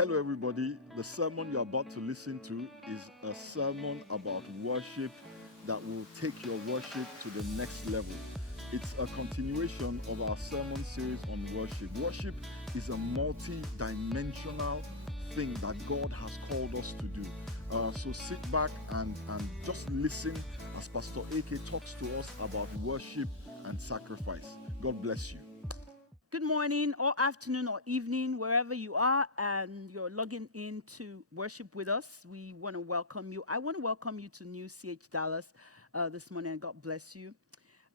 Hello, everybody. The sermon you're about to listen to is a sermon about worship that will take your worship to the next level. It's a continuation of our sermon series on worship. Worship is a multi-dimensional thing that God has called us to do. So sit back and just listen as Pastor AK talks to us about worship and sacrifice. God bless you. Good morning, or afternoon, or evening, wherever you are, and you're logging in to worship with us. We want to welcome you. I want to welcome you to New CH Dallas this morning, and God bless you.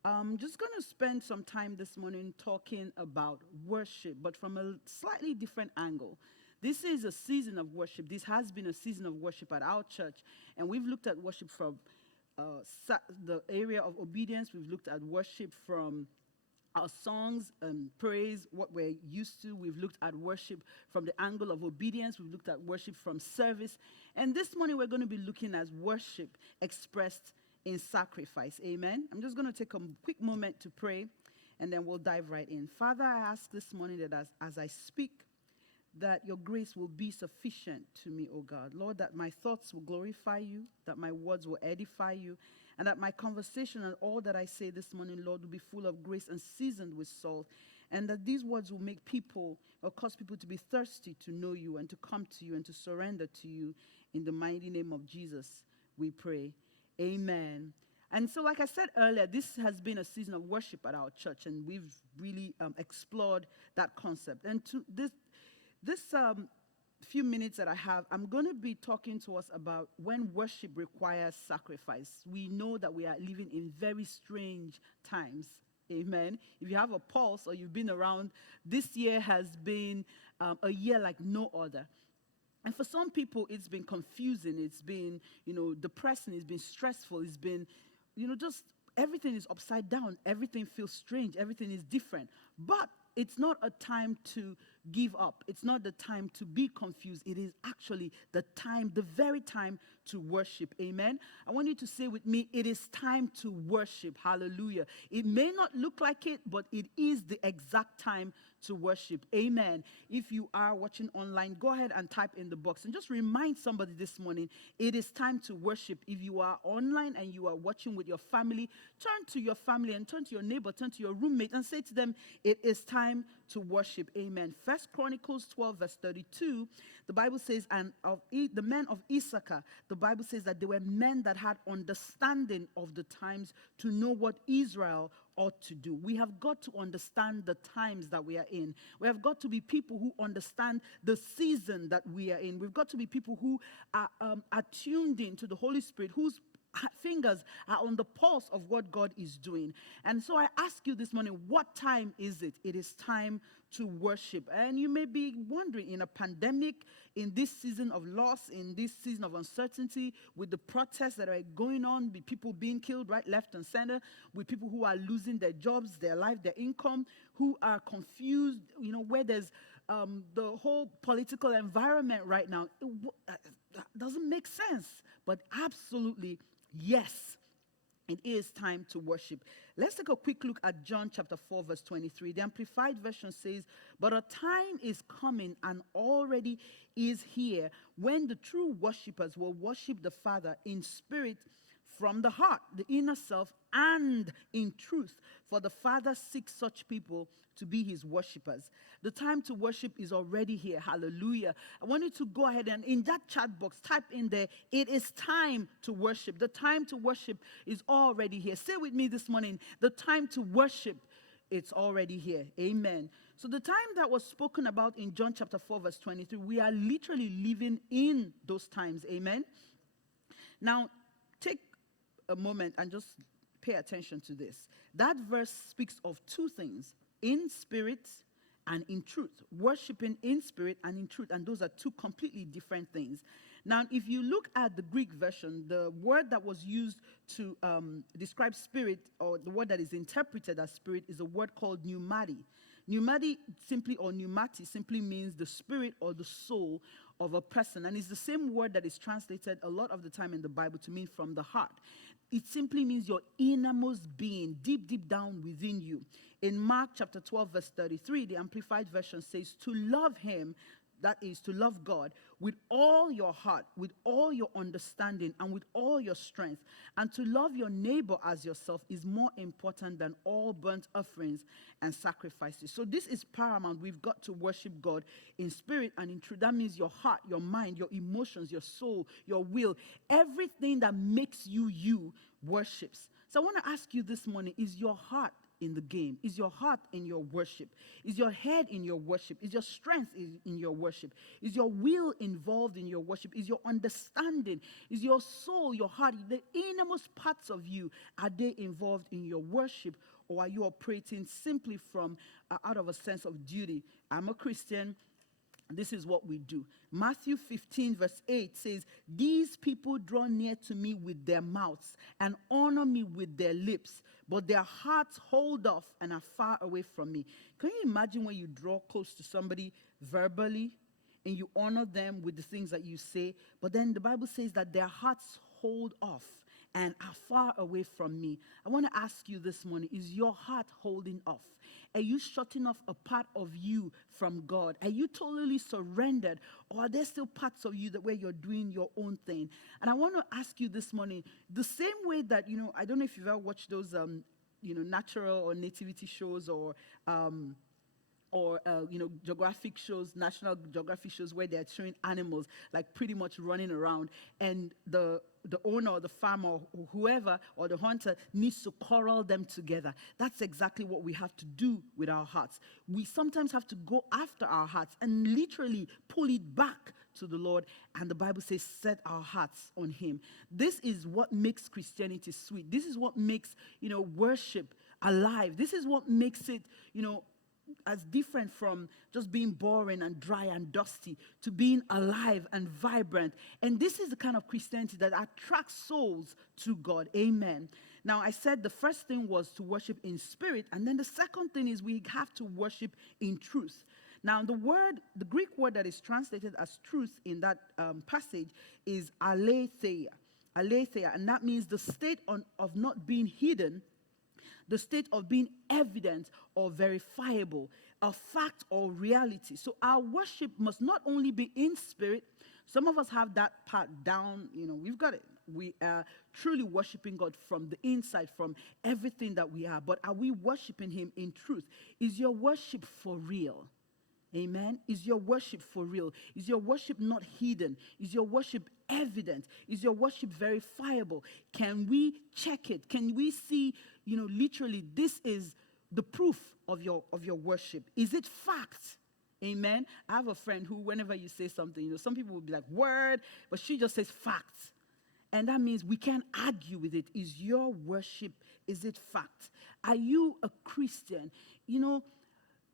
I'm just going to spend some time this morning talking about worship, but from a slightly different angle. This is a season of worship. This has been a season of worship at our church, and we've looked at worship from the area of obedience. We've looked at worship from our songs and praise, what we're used to. We've looked at worship from the angle of obedience. We've looked at worship from service. And this morning we're going to be looking at worship expressed in sacrifice. Amen. I'm just going to take a quick moment to pray, and then we'll dive right in. Father, I ask this morning that as I speak, that your grace will be sufficient to me, O God. Lord, that my thoughts will glorify you, that my words will edify you, and that my conversation and all that I say this morning, Lord, will be full of grace and seasoned with salt, and that these words will make people or cause people to be thirsty to know you and to come to you and to surrender to you. In the mighty name of Jesus, we pray. Amen. And so, like I said earlier, this has been a season of worship at our church, and we've really explored that concept. And to this few minutes that I have, I'm going to be talking to us about when worship requires sacrifice. We know that we are living in very strange times. Amen. If you have a pulse or you've been around, this year has been a year like no other. And for some people, it's been confusing. It's been, depressing. It's been stressful. It's been, just everything is upside down. Everything feels strange. Everything is different. But it's not a time to give up. It's not the time to be confused. It is actually the very time to worship. Amen. I want you to say with me, it is time to worship. Hallelujah. It may not look like it, but it is the exact time to worship. Amen. If you are watching online, go ahead and type in the box and just remind somebody this morning, it is time to worship. If you are online and you are watching with your family, turn to your family and turn to your neighbor, turn to your roommate and say to them, it is time to worship. Amen. 1 Chronicles 12 verse 32, the Bible says, and of the men of Issachar, the Bible says that they were men that had understanding of the times to know what Israel ought to do. We have got to understand the times that we are in. We have got to be people who understand the season that we are in. We've got to be people who are tuned in to the Holy Spirit, whose fingers are on the pulse of what God is doing. And so I ask you this morning, what time is it? It is time to worship. And you may be wondering, in a pandemic, in this season of loss, in this season of uncertainty, with the protests that are going on, with people being killed right, left, and center, with people who are losing their jobs, their life, their income, who are confused, where there's the whole political environment right now, it doesn't make sense. But absolutely, yes, it is time to worship. Let's take a quick look at John chapter 4, verse 23. The Amplified Version says, but a time is coming and already is here when the true worshipers will worship the Father in spirit from the heart, the inner self, and in truth. For the Father seeks such people to be his worshipers. The time to worship is already here. Hallelujah. I want you to go ahead and in that chat box, type in there, it is time to worship. The time to worship is already here. Say with me this morning, the time to worship, it's already here. Amen. So the time that was spoken about in John chapter 4, verse 23, we are literally living in those times. Amen. Now, take a moment and just pay attention to this. That verse speaks of two things, in spirit and in truth. Worshiping in spirit and in truth. And those are two completely different things. Now, if you look at the Greek version, the word that was used to describe spirit, or the word that is interpreted as spirit, is a word called pneumati. Pneumati simply means the spirit or the soul of a person. And it's the same word that is translated a lot of the time in the Bible to mean from the heart. It simply means your innermost being, deep, deep down within you. In Mark chapter 12, verse 33, the Amplified Version says, to love him that is to love God with all your heart, with all your understanding, and with all your strength. And to love your neighbor as yourself is more important than all burnt offerings and sacrifices. So this is paramount. We've got to worship God in spirit and in truth. That means your heart, your mind, your emotions, your soul, your will, everything that makes you you worships. So I want to ask you this morning, is your heart in the game? Is your heart in your worship? Is your head in your worship? Is your strength in your worship? Is your will involved in your worship? Is your understanding? Is your soul, your heart, the innermost parts of you, are they involved in your worship? Or are you operating simply from out of a sense of duty? I'm a Christian. This is what we do. Matthew 15 verse 8 says, these people draw near to me with their mouths and honor me with their lips, but their hearts hold off and are far away from me. Can you imagine when you draw close to somebody verbally and you honor them with the things that you say, but then the Bible says that their hearts hold off and are far away from me? I want to ask you this morning, is your heart holding off? Are you shutting off a part of you from God? Are you totally surrendered? Or are there still parts of you that where you're doing your own thing? And I want to ask you this morning, the same way that, I don't know if you've ever watched those, natural or nativity shows or geographic shows, National Geographic shows where they're showing animals like pretty much running around, and the owner or the farmer or whoever or the hunter needs to corral them together. That's exactly what we have to do with our hearts. We sometimes have to go after our hearts and literally pull it back to the Lord, and the Bible says set our hearts on him. This is what makes Christianity sweet. This is what makes worship alive. This is what makes it as different from just being boring and dry and dusty to being alive and vibrant. And this is the kind of Christianity that attracts souls to God. Amen. Now, I said the first thing was to worship in spirit, and then the second thing is we have to worship in truth. Now, the Greek word that is translated as truth in that passage is aletheia. Aletheia, and that means the state of not being hidden, the state of being evident or verifiable, a fact or reality. So our worship must not only be in spirit. Some of us have that part down, we've got it. We are truly worshiping God from the inside, from everything that we are. But are we worshiping him in truth? Is your worship for real? Amen. Is your worship for real? Is your worship not hidden? Is your worship evident? Is your worship verifiable? Can we check it? Can we see, literally this is the proof of your worship? Is it fact? Amen. I have a friend who, whenever you say something, some people will be like, word, but she just says facts. And that means we can't argue with it. Is your worship, is it fact? Are you a Christian?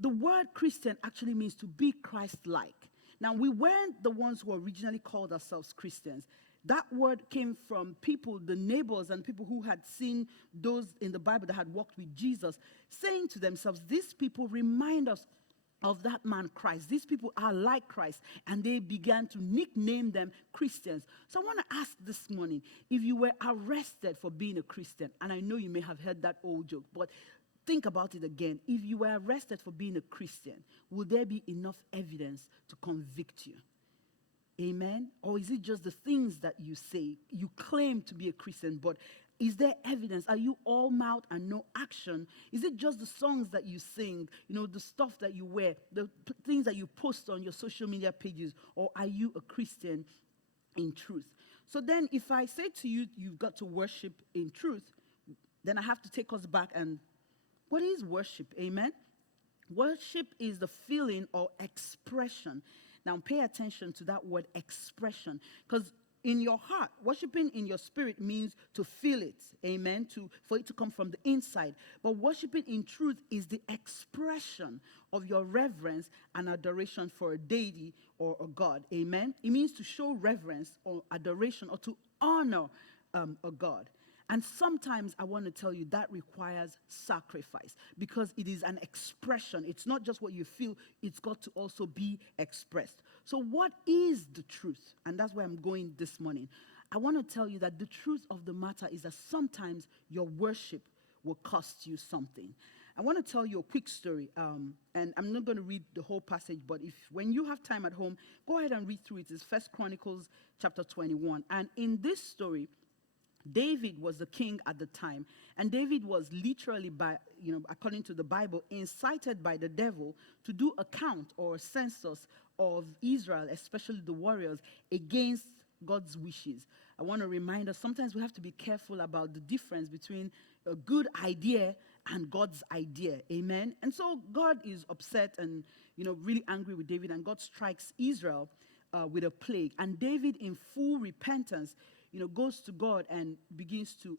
The word Christian actually means to be Christ-like. Now, we weren't the ones who originally called ourselves Christians. That word came from people, the neighbors and people who had seen those in the Bible that had walked with Jesus, saying to themselves, these people remind us of that man Christ. These people are like Christ. And they began to nickname them Christians. So I want to ask this morning, if you were arrested for being a Christian, and I know you may have heard that old joke, but think about it again. If you were arrested for being a Christian, will there be enough evidence to convict you? Amen? Or is it just the things that you say? You claim to be a Christian, but is there evidence? Are you all mouth and no action? Is it just the songs that you sing, the stuff that you wear, the things that you post on your social media pages? Or are you a Christian in truth? So then if I say to you, you've got to worship in truth, then I have to take us back and what is worship? Amen? Worship is the feeling or expression. Now, pay attention to that word expression, because in your heart, worshiping in your spirit means to feel it. Amen? For it to come from the inside. But worshiping in truth is the expression of your reverence and adoration for a deity or a God. Amen? It means to show reverence or adoration or to honor a God. And sometimes I want to tell you that requires sacrifice because it is an expression. It's not just what you feel, it's got to also be expressed. So what is the truth? And that's where I'm going this morning. I want to tell you that the truth of the matter is that sometimes your worship will cost you something. I want to tell you a quick story, and I'm not going to read the whole passage, but if when you have time at home, go ahead and read through it. It's First Chronicles chapter 21. And in this story, David was the king at the time, and David was literally, by according to the Bible, incited by the devil to do a count or a census of Israel, especially the warriors, against God's wishes. I want to remind us, sometimes we have to be careful about the difference between a good idea and God's idea. Amen. And so God is upset and really angry with David, and God strikes Israel with a plague. And David, in full repentance, goes to God and begins to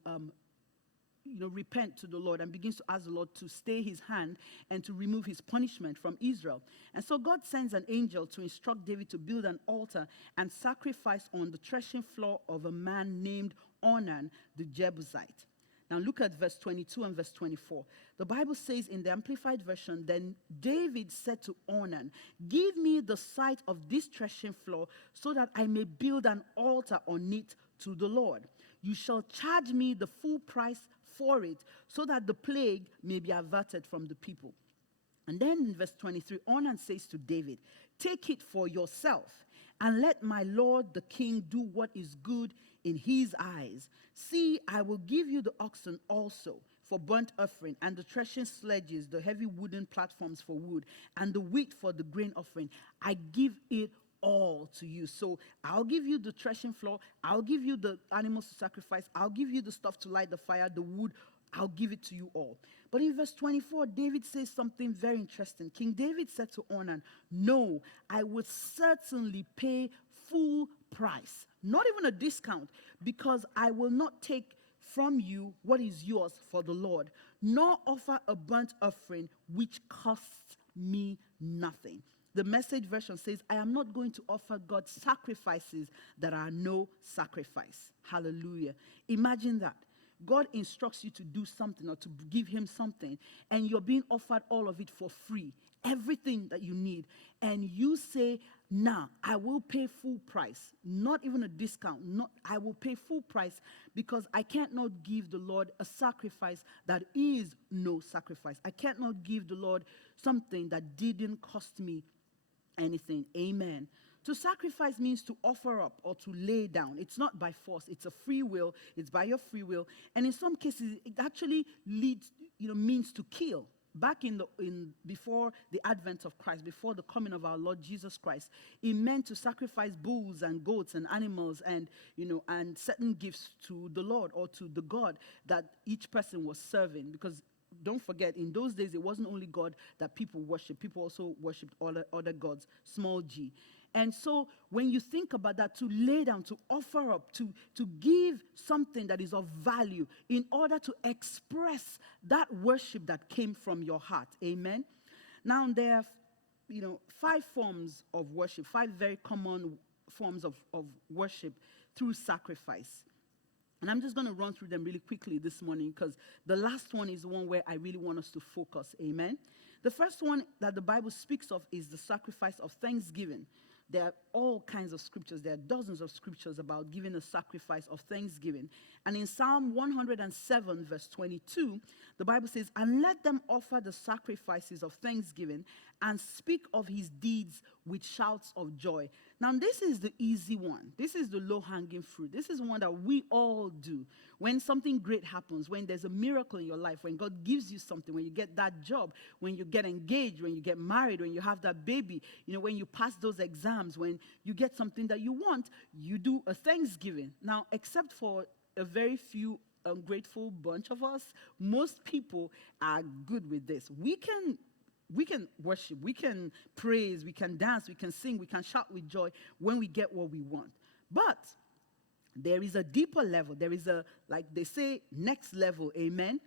repent to the Lord and begins to ask the Lord to stay his hand and to remove his punishment from Israel. And so God sends an angel to instruct David to build an altar and sacrifice on the threshing floor of a man named Ornan the Jebusite. Now look at verse 22 and verse 24. The Bible says in the Amplified Version, then David said to Ornan, give me the site of this threshing floor so that I may build an altar on it to the Lord. You shall charge me the full price for it so that the plague may be averted from the people. And then in verse 23, Ornan says to David, take it for yourself and let my lord the king do what is good in his eyes. See, I will give you the oxen also for burnt offering, and the threshing sledges, the heavy wooden platforms for wood, and the wheat for the grain offering. I give it all to you. So I'll give you the threshing floor, I'll give you the animals to sacrifice, I'll give you the stuff to light the fire, the wood, I'll give it to you all. But in verse 24, David says something very interesting. King David said to Ornan, no, I would certainly pay full price, not even a discount, because I will not take from you what is yours for the Lord, nor offer a burnt offering which costs me nothing. The Message version says, I am not going to offer God sacrifices that are no sacrifice. Hallelujah. Imagine that. God instructs you to do something or to give him something, and you're being offered all of it for free, everything that you need. And you say, nah, I will pay full price, not even a discount. I will pay full price because I can't not give the Lord a sacrifice that is no sacrifice. I can't not give the Lord something that didn't cost me anything. Amen. To sacrifice means to offer up or to lay down. It's not by force. It's a free will. It's by your free will. And in some cases, it actually means to kill. Back before the advent of Christ, before the coming of our Lord Jesus Christ, it meant to sacrifice bulls and goats and animals and certain gifts to the Lord or to the God that each person was serving. Because don't forget, in those days, it wasn't only God that people worshiped. People also worshipped other gods, small g. And so when you think about that, to lay down, to offer up, to give something that is of value in order to express that worship that came from your heart. Amen. Now there are 5 forms of worship, 5 very common forms of worship through sacrifice. And I'm just going to run through them really quickly this morning because the last one is the one where I really want us to focus. Amen. The first one that the Bible speaks of is the sacrifice of thanksgiving. There are all kinds of scriptures. There are dozens of scriptures about giving a sacrifice of thanksgiving. And in Psalm 107, verse 22, the Bible says, and let them offer the sacrifices of thanksgiving and speak of his deeds with shouts of joy. Now, this is the easy one. This is the low-hanging fruit. This is one that we all do. When something great happens, when there's a miracle in your life, when God gives you something, when you get that job, when you get engaged, when you get married, when you have that baby, when you pass those exams, when you get something that you want, you do a thanksgiving. Now, except for a very few ungrateful bunch of us, most people are good with this. We can worship, we can praise, we can dance, we can sing, we can shout with joy when we get what we want. But there is a deeper level. There is a, like they say, next level. Amen.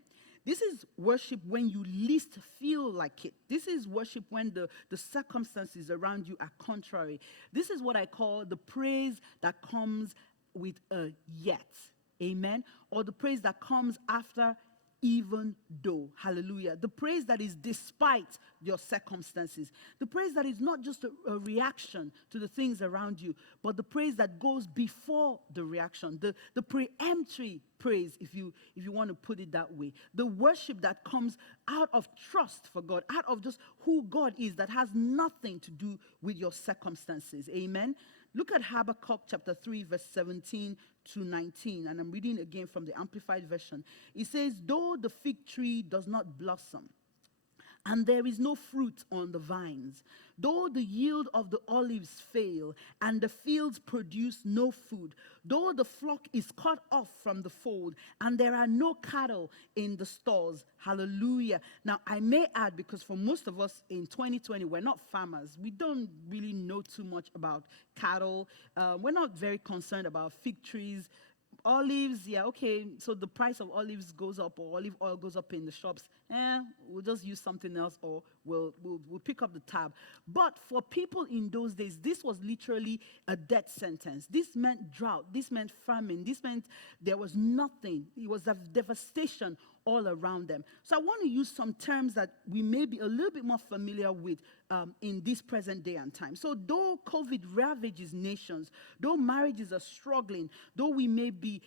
This is worship when you least feel like it. This is worship when the circumstances around you are contrary. This is what I call the praise that comes with a yet. Amen. Or the praise that comes after even though. Hallelujah. The praise that is despite your circumstances. The praise that is not just a reaction to the things around you, but the praise that goes before the reaction. The preemptory praise, if you want to put it that way. The worship that comes out of trust for God, out of just who God is, that has nothing to do with your circumstances. Amen. Look at Habakkuk chapter 3, verse 17 to 19. And I'm reading again from the Amplified Version. It says, though the fig tree does not blossom, and there is no fruit on the vines, though the yield of the olives fail, and the fields produce no food, though the flock is cut off from the fold, and there are no cattle in the stalls. Hallelujah. Now, I may add, because for most of us in 2020, we're not farmers. We don't really know too much about cattle. We're not very concerned about fig trees. Olives, yeah, okay, so the price of olives goes up, or olive oil goes up in the shops. We'll just use something else, or we'll pick up the tab. But for people in those days, this was literally a death sentence. This meant drought. This meant famine. This meant there was nothing. It was a devastation all around them. So I want to use some terms that we may be a little bit more familiar with in this present day and time. So though COVID ravages nations, though marriages are struggling, though we may be,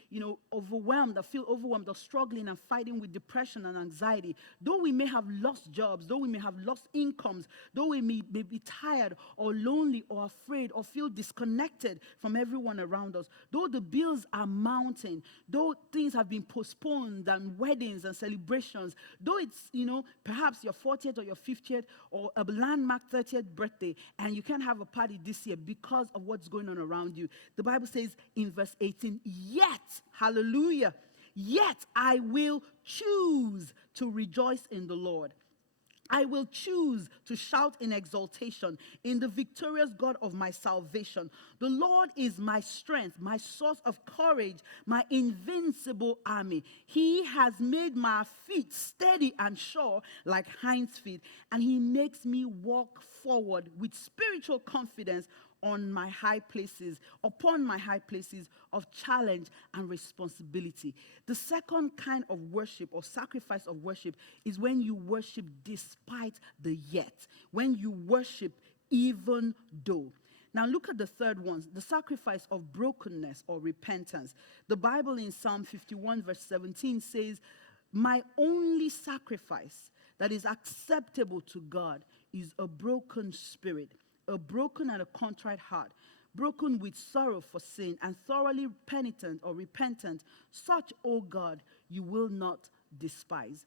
overwhelmed or feel overwhelmed or struggling and fighting with depression and anxiety, though we may have lost jobs, though we may have lost incomes, though we may be tired or lonely or afraid or feel disconnected from everyone around us, though the bills are mounting, though things have been postponed and weddings and celebrations, though it's, perhaps your 40th or your 50th or a landmark 30th birthday, and you can't have a party this year because of what's going on around you. The Bible says in verse 18, yet, hallelujah, yet I will choose to rejoice in the Lord. I will choose to shout in exultation in the victorious God of my salvation. The Lord is my strength, my source of courage, my invincible army. He has made my feet steady and sure like hinds' feet, and he makes me walk forward with spiritual confidence upon my high places of challenge and responsibility. The second kind of worship or sacrifice of worship is when you worship despite the yet, when you worship even though. Now look at the third one, the sacrifice of brokenness or repentance. The Bible in Psalm 51 verse 17 says, my only sacrifice that is acceptable to God is a broken spirit, a broken and a contrite heart, broken with sorrow for sin and thoroughly penitent or repentant. Such, O God, you will not despise.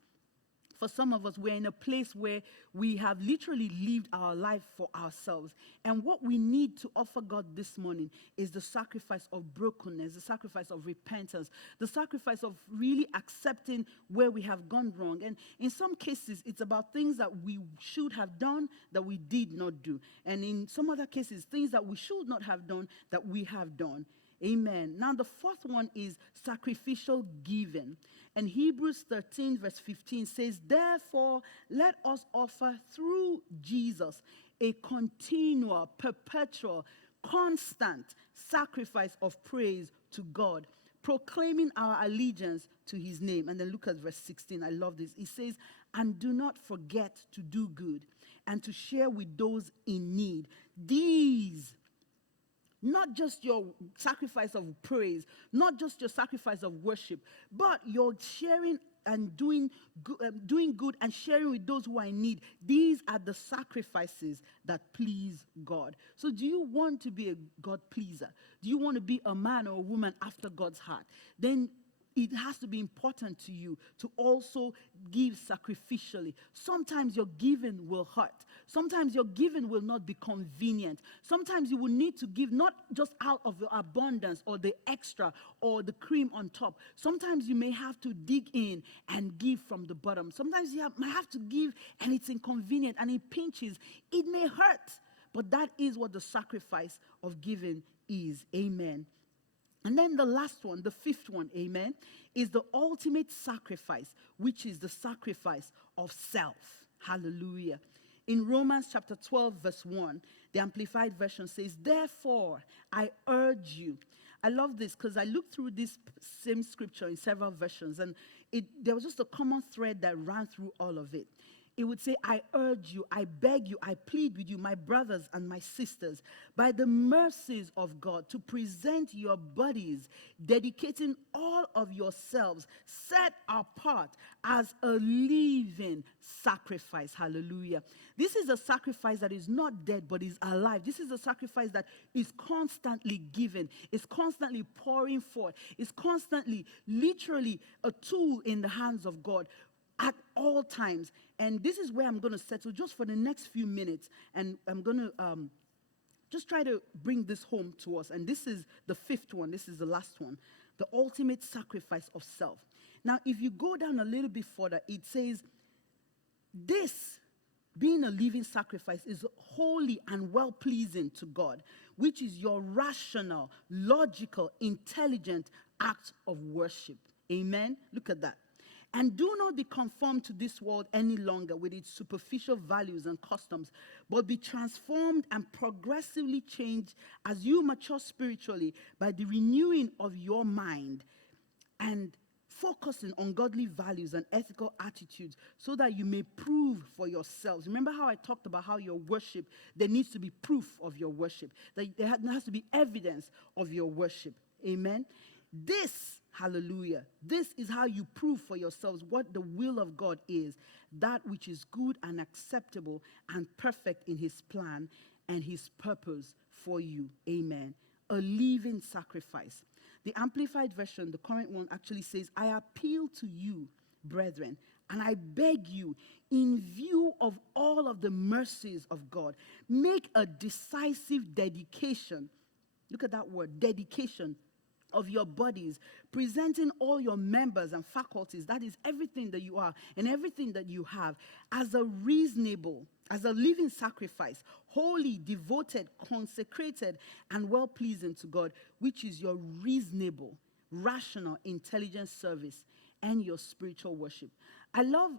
For some of us, we're in a place where we have literally lived our life for ourselves. And what we need to offer God this morning is the sacrifice of brokenness, the sacrifice of repentance, the sacrifice of really accepting where we have gone wrong. And in some cases, it's about things that we should have done that we did not do. And in some other cases, things that we should not have done that we have done. Amen. Now, the fourth one is sacrificial giving. And Hebrews 13, verse 15 says, therefore, let us offer through Jesus a continual, perpetual, constant sacrifice of praise to God, proclaiming our allegiance to his name. And then look at verse 16. I love this. It says, and do not forget to do good and to share with those in need. These, not just your sacrifice of praise, not just your sacrifice of worship, but your sharing and doing good and sharing with those who are in need. These are the sacrifices that please God. So do you want to be a God pleaser? Do you want to be a man or a woman after God's heart? Then it has to be important to you to also give sacrificially. Sometimes your giving will hurt. Sometimes your giving will not be convenient. Sometimes you will need to give not just out of the abundance or the extra or the cream on top. Sometimes you may have to dig in and give from the bottom. Sometimes you might have to give and it's inconvenient and it pinches. It may hurt, but that is what the sacrifice of giving is. Amen. And then the last one, the fifth one, amen, is the ultimate sacrifice, which is the sacrifice of self. Hallelujah. In Romans chapter 12, verse 1, the Amplified Version says, therefore, I urge you. I love this because I looked through this same scripture in several versions, and there was just a common thread that ran through all of it. It would say, I urge you, I beg you, I plead with you, my brothers and my sisters, by the mercies of God, to present your bodies, dedicating all of yourselves, set apart as a living sacrifice. Hallelujah. This is a sacrifice that is not dead, but is alive. This is a sacrifice that is constantly given, is constantly pouring forth, is constantly, literally, a tool in the hands of God at all times. And this is where I'm going to settle just for the next few minutes. And I'm going to just try to bring this home to us. And this is the fifth one. This is the last one. The ultimate sacrifice of self. Now, if you go down a little bit further, it says, this being a living sacrifice is holy and well-pleasing to God, which is your rational, logical, intelligent act of worship. Amen? Look at that. And do not be conformed to this world any longer with its superficial values and customs, but be transformed and progressively changed as you mature spiritually by the renewing of your mind and focusing on godly values and ethical attitudes so that you may prove for yourselves. Remember how I talked about how your worship, there needs to be proof of your worship, that there has to be evidence of your worship. Amen? This, hallelujah, this is how you prove for yourselves what the will of God is, that which is good and acceptable and perfect in his plan and his purpose for you. Amen. A living sacrifice. The Amplified Version, the current one, actually says, I appeal to you, brethren, and I beg you, in view of all of the mercies of God, make a decisive dedication. Look at that word, dedication, of your bodies, presenting all your members and faculties, that is everything that you are and everything that you have, as a reasonable, as a living sacrifice, holy, devoted, consecrated, and well-pleasing to God, which is your reasonable, rational, intelligent service and your spiritual worship. I love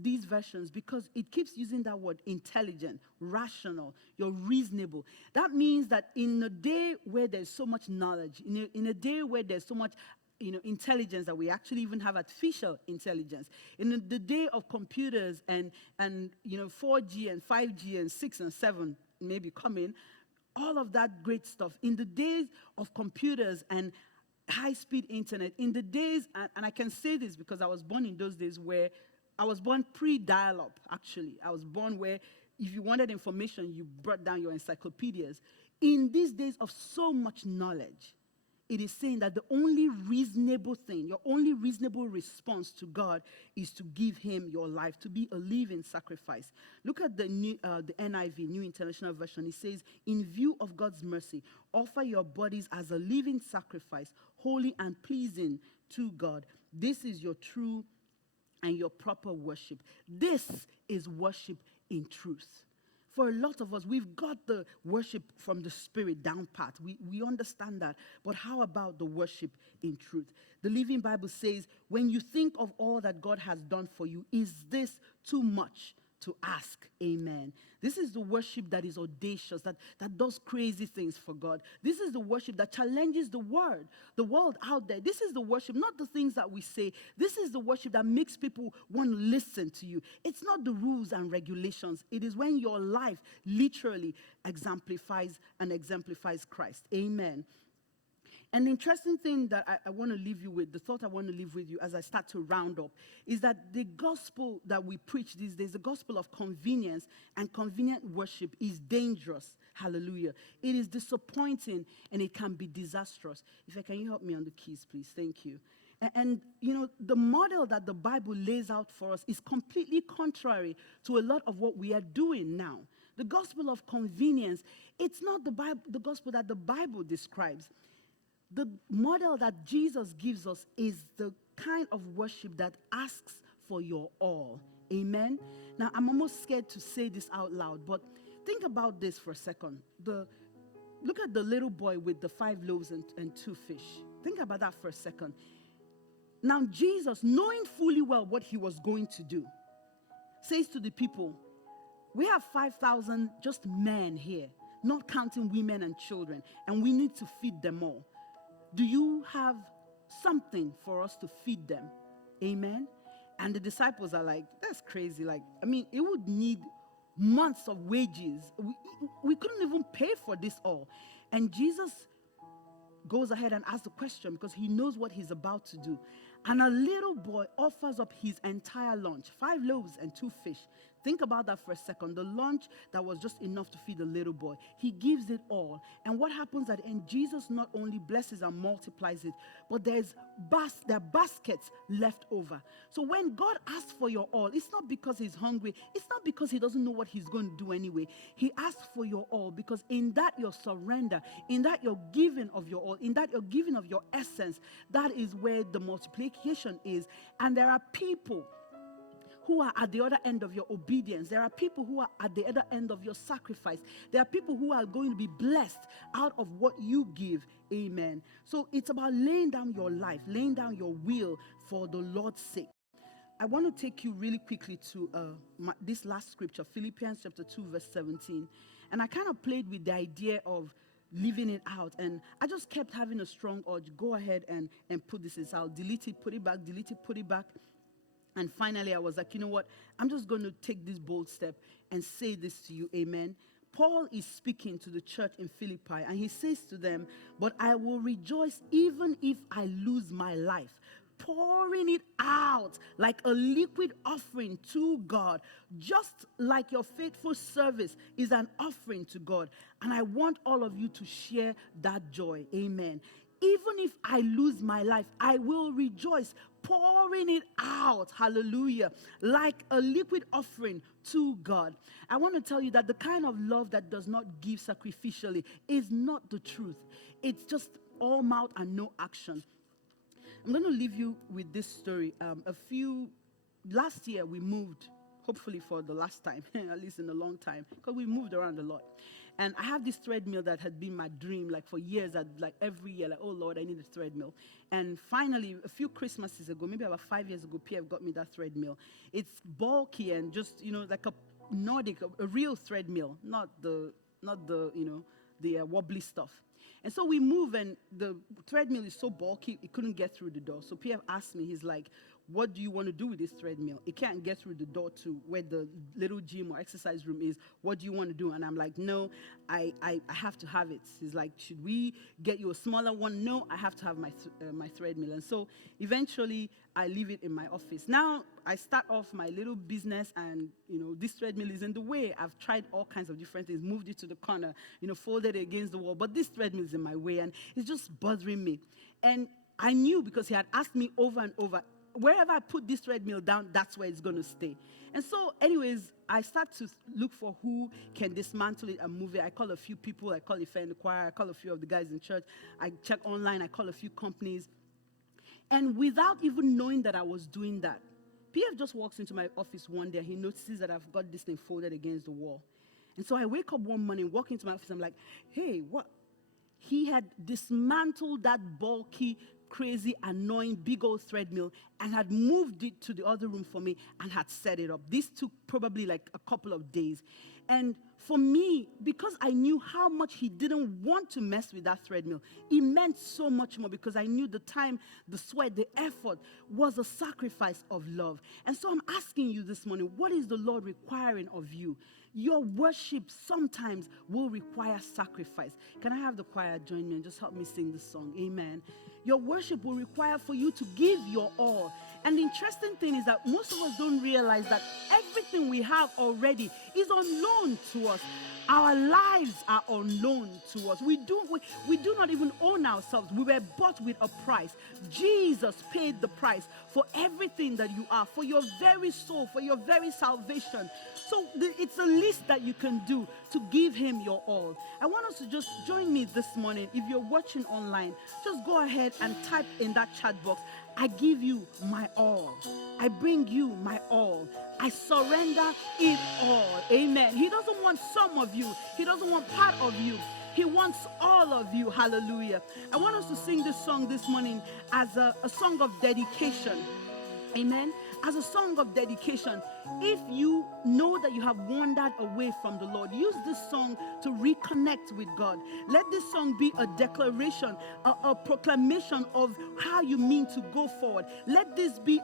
these versions because it keeps using that word intelligent, rational, you're reasonable. That means that in a day where there's so much knowledge, in a day where there's so much intelligence, that we actually even have artificial intelligence, in the day of computers and 4G and 5G and 6 and 7 maybe coming, all of that great stuff, in the days of computers and high-speed internet, in the days, and I can say this because I was born in those days where I was born pre-dial-up, actually. I was born where if you wanted information, you brought down your encyclopedias. In these days of so much knowledge, it is saying that the only reasonable thing, your only reasonable response to God is to give him your life, to be a living sacrifice. Look at the NIV, New International Version. It says, in view of God's mercy, offer your bodies as a living sacrifice, holy and pleasing to God. This is your true and your proper worship. This is worship in truth. For a lot of us, we've got the worship from the Spirit down pat. We understand that. But how about the worship in truth? The Living Bible says, when you think of all that God has done for you, is this too much to ask? Amen. This is the worship that is audacious, that does crazy things for God. This is the worship that challenges the world out there. This is the worship, not the things that we say. This is the worship that makes people want to listen to you. It's not the rules and regulations. It is when your life literally exemplifies Christ. Amen. An interesting thing that I want to leave you with, the thought I want to leave with you as I start to round up, is that the gospel that we preach these days, the gospel of convenience and convenient worship, is dangerous. Hallelujah. It is disappointing and it can be disastrous. Can you help me on the keys, please? Thank you. And the model that the Bible lays out for us is completely contrary to a lot of what we are doing now. The gospel of convenience, it's not the gospel that the Bible describes. The model that Jesus gives us is the kind of worship that asks for your all. Amen? Now, I'm almost scared to say this out loud, but think about this for a second. Look at the little boy with the 5 loaves and 2 fish. Think about that for a second. Now, Jesus, knowing fully well what he was going to do, says to the people, we have 5,000 just men here, not counting women and children, and we need to feed them all. Do you have something for us to feed them? Amen. And the disciples are like, that's crazy. Like, I mean, it would need months of wages. We couldn't even pay for this all. And Jesus goes ahead and asks the question because he knows what he's about to do. And a little boy offers up his entire lunch, 5 loaves and 2 fish. Think about that for a second. The lunch that was just enough to feed the little boy. He gives it all. And what happens at the end? Jesus not only blesses and multiplies it, but there are baskets left over. So when God asks for your all, it's not because he's hungry. It's not because he doesn't know what he's going to do anyway. He asks for your all because in that your surrender, in that your giving of your all, in that your giving of your essence, that is where the multiplication is. And there are people who are at the other end of your obedience. There are people who are at the other end of your sacrifice. There are people who are going to be blessed out of what you give. Amen. So it's about laying down your life, laying down your will for the Lord's sake. I want to take you really quickly to this last scripture, Philippians chapter 2, verse 17. And I kind of played with the idea of living it out. And I just kept having a strong urge, go ahead and put this in. So I'll delete it, put it back, delete it, put it back. And finally, I was like, you know what? I'm just going to take this bold step and say this to you. Amen. Paul is speaking to the church in Philippi, and he says to them, but I will rejoice even if I lose my life, pouring it out like a liquid offering to God, just like your faithful service is an offering to God. And I want all of you to share that joy. Amen. Even if I lose my life, I will rejoice, pouring it out, hallelujah, like a liquid offering to God. I want to tell you that the kind of love that does not give sacrificially is not the truth. It's just all mouth and no action. I'm going to leave you with this story. Last year we moved, hopefully for the last time, at least in a long time, because we moved around a lot. And I have this treadmill that had been my dream, like for years, like every year, like, oh Lord, I need a treadmill. And finally, a few Christmases ago, maybe about 5 years ago, Pierre got me that treadmill. It's bulky and just, like a Nordic, a real treadmill, not the wobbly stuff. And so we move, and the treadmill is so bulky, it couldn't get through the door. So Pierre asked me, he's like, what do you want to do with this treadmill? It can't get through the door to where the little gym or exercise room is. What do you want to do? And I'm like, no, I have to have it. He's like, should we get you a smaller one? No, I have to have my treadmill. And so eventually I leave it in my office. Now I start off my little business, and this treadmill is in the way. I've tried all kinds of different things, moved it to the corner, folded it against the wall, but this treadmill is in my way, and it's just bothering me. And I knew, because he had asked me over and over, wherever I put this treadmill down, that's where it's going to stay. And so anyways, I start to look for who can dismantle it and move it. I call a few people. I call Ife in the choir. I call a few of the guys in church. I check online. I call a few companies. And without even knowing that I was doing that, PF just walks into my office one day. He notices that I've got this thing folded against the wall. And so I wake up one morning, walk into my office. I'm like, hey, what? He had dismantled that bulky, crazy, annoying, big old treadmill and had moved it to the other room for me and had set it up. This took probably like a couple of days. And for me, because I knew how much he didn't want to mess with that treadmill, it meant so much more, because I knew the time, the sweat, the effort was a sacrifice of love. And so I'm asking you this morning, what is the Lord requiring of you? Your worship sometimes will require sacrifice. Can I have the choir join me and just help me sing this song? Amen. Your worship will require for you to give your all. And the interesting thing is that most of us don't realize that everything we have already is on loan to us. Our lives are on loan to us. We do not even own ourselves. We were bought with a price. Jesus paid the price for everything that you are, for your very soul, for your very salvation. So it's a list that you can do to give him your all. I want us to just join me this morning. If you're watching online, just go ahead and type in that chat box, I give you my all. I bring you my all. I surrender it all. Amen. He doesn't want some of you. He doesn't want part of you. He wants all of you. Hallelujah. I want us to sing this song this morning as a song of dedication. Amen. As a song of dedication, if you know that you have wandered away from the Lord, use this song to reconnect with God. Let this song be a declaration, a proclamation of how you mean to go forward. Let this be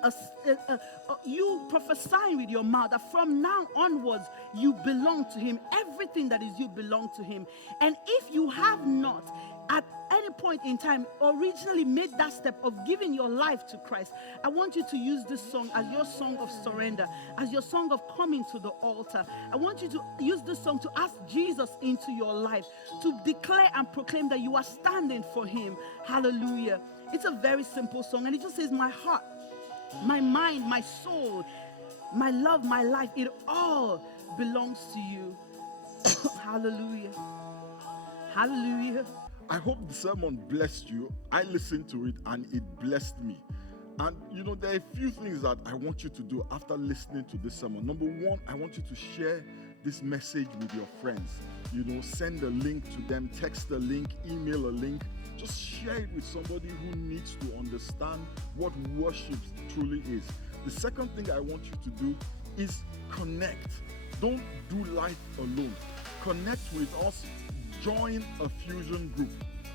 you prophesying with your mouth that from now onwards you belong to Him. Everything that is you belong to Him. And if you have not, at any point in time, originally made that step of giving your life to Christ, I want you to use this song as your song of surrender, as your song of coming to the altar. I want you to use this song to ask Jesus into your life, to declare and proclaim that you are standing for Him. Hallelujah. It's a very simple song, and it just says, my heart, my mind, my soul, my love, my life, it all belongs to you. Hallelujah. Hallelujah. I hope the sermon blessed you. I listened to it and it blessed me. And there are a few things that I want you to do after listening to this sermon. Number one, I want you to share this message with your friends. Send a link to them, text a link, email a link. Just share it with somebody who needs to understand what worship truly is. The second thing I want you to do is connect. Don't do life alone. Connect with us. Join a fusion group.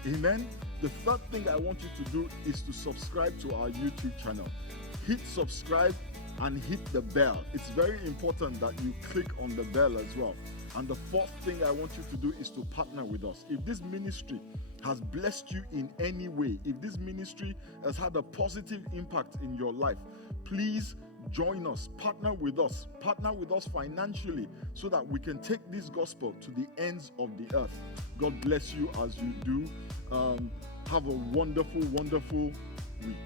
Amen. The third thing I want you to do is to subscribe to our YouTube channel. Hit subscribe and hit the bell. It's very important that you click on the bell as well. And the fourth thing I want you to do is to partner with us. If this ministry has blessed you in any way, if this ministry has had a positive impact in your life, please join us, partner with us financially so that we can take this gospel to the ends of the earth. God bless you as you do. Have a wonderful, wonderful week.